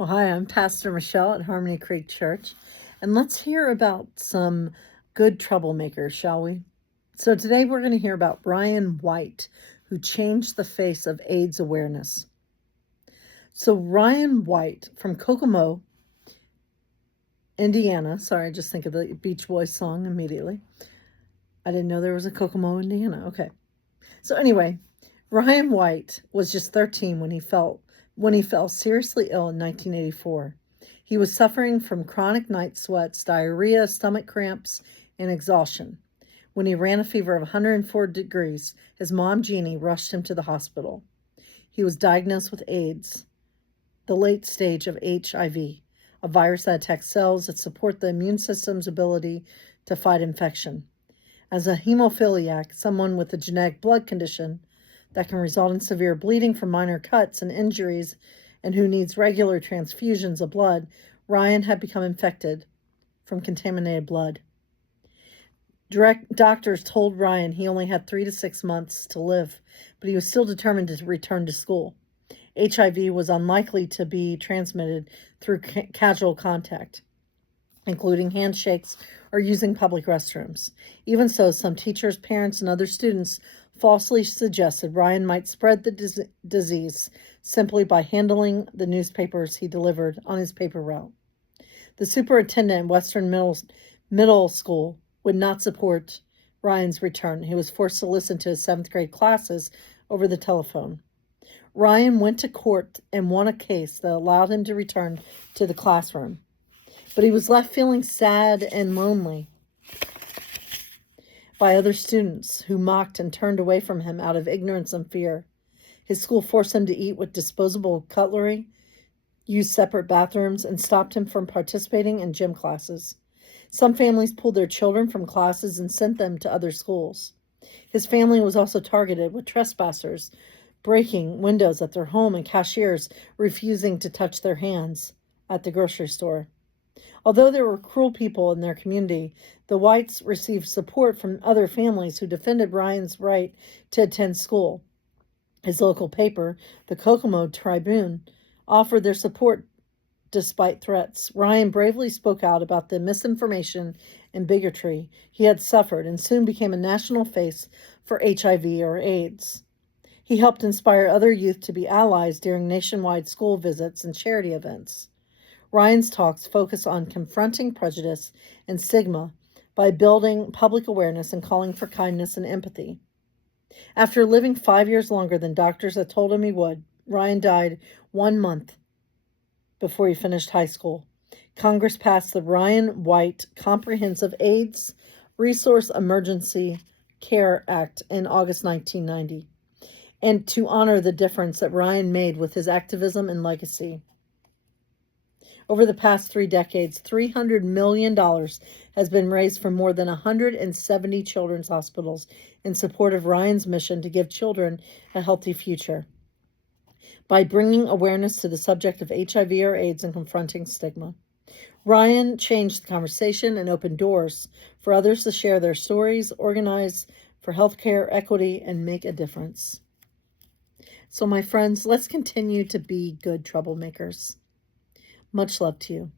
Well, hi, I'm Pastor Michelle at Harmony Creek Church, and let's hear about some good troublemakers, shall we? So, today we're going to hear about Ryan White, who changed the face of AIDS awareness. So, Ryan White from Kokomo, Indiana. Sorry, I just think of the Beach Boys song immediately. I didn't know there was a Kokomo, Indiana. Okay. So, anyway, Ryan White was just 13 when he fell seriously ill in 1984. He was suffering from chronic night sweats, diarrhea, stomach cramps, and exhaustion. When he ran a fever of 104 degrees, his mom, Jeannie, rushed him to the hospital. He was diagnosed with AIDS, the late stage of HIV, a virus that attacks cells that support the immune system's ability to fight infection. As a hemophiliac, someone with a genetic blood condition that can result in severe bleeding from minor cuts and injuries, and who needs regular transfusions of blood, Ryan had become infected from contaminated blood. Doctors told Ryan he only had 3 to 6 months to live, but he was still determined to return to school. HIV was unlikely to be transmitted through casual contact, including handshakes or using public restrooms. Even so, some teachers, parents, and other students falsely suggested Ryan might spread the disease simply by handling the newspapers he delivered on his paper route. The superintendent in Western Middle School would not support Ryan's return. He was forced to listen to his 7th grade classes over the telephone. Ryan went to court and won a case that allowed him to return to the classroom, but he was left feeling sad and lonely by other students who mocked and turned away from him out of ignorance and fear. His school forced him to eat with disposable cutlery, used separate bathrooms, and stopped him from participating in gym classes. Some families pulled their children from classes and sent them to other schools. His family was also targeted, with trespassers breaking windows at their home and cashiers refusing to touch their hands at the grocery store. Although there were cruel people in their community, the Whites received support from other families who defended Ryan's right to attend school. His local paper, the Kokomo Tribune, offered their support despite threats. Ryan bravely spoke out about the misinformation and bigotry he had suffered and soon became a national face for HIV or AIDS. He helped inspire other youth to be allies during nationwide school visits and charity events. Ryan's talks focus on confronting prejudice and stigma by building public awareness and calling for kindness and empathy. After living 5 years longer than doctors had told him he would, Ryan died 1 month before he finished high school. Congress passed the Ryan White Comprehensive AIDS Resource Emergency Care Act in August 1990, and to honor the difference that Ryan made with his activism and legacy. Over the past 3 decades, $300 million has been raised for more than 170 children's hospitals in support of Ryan's mission to give children a healthy future by bringing awareness to the subject of HIV or AIDS and confronting stigma. Ryan changed the conversation and opened doors for others to share their stories, organize for healthcare equity, and make a difference. So, my friends, let's continue to be good troublemakers. Much love to you.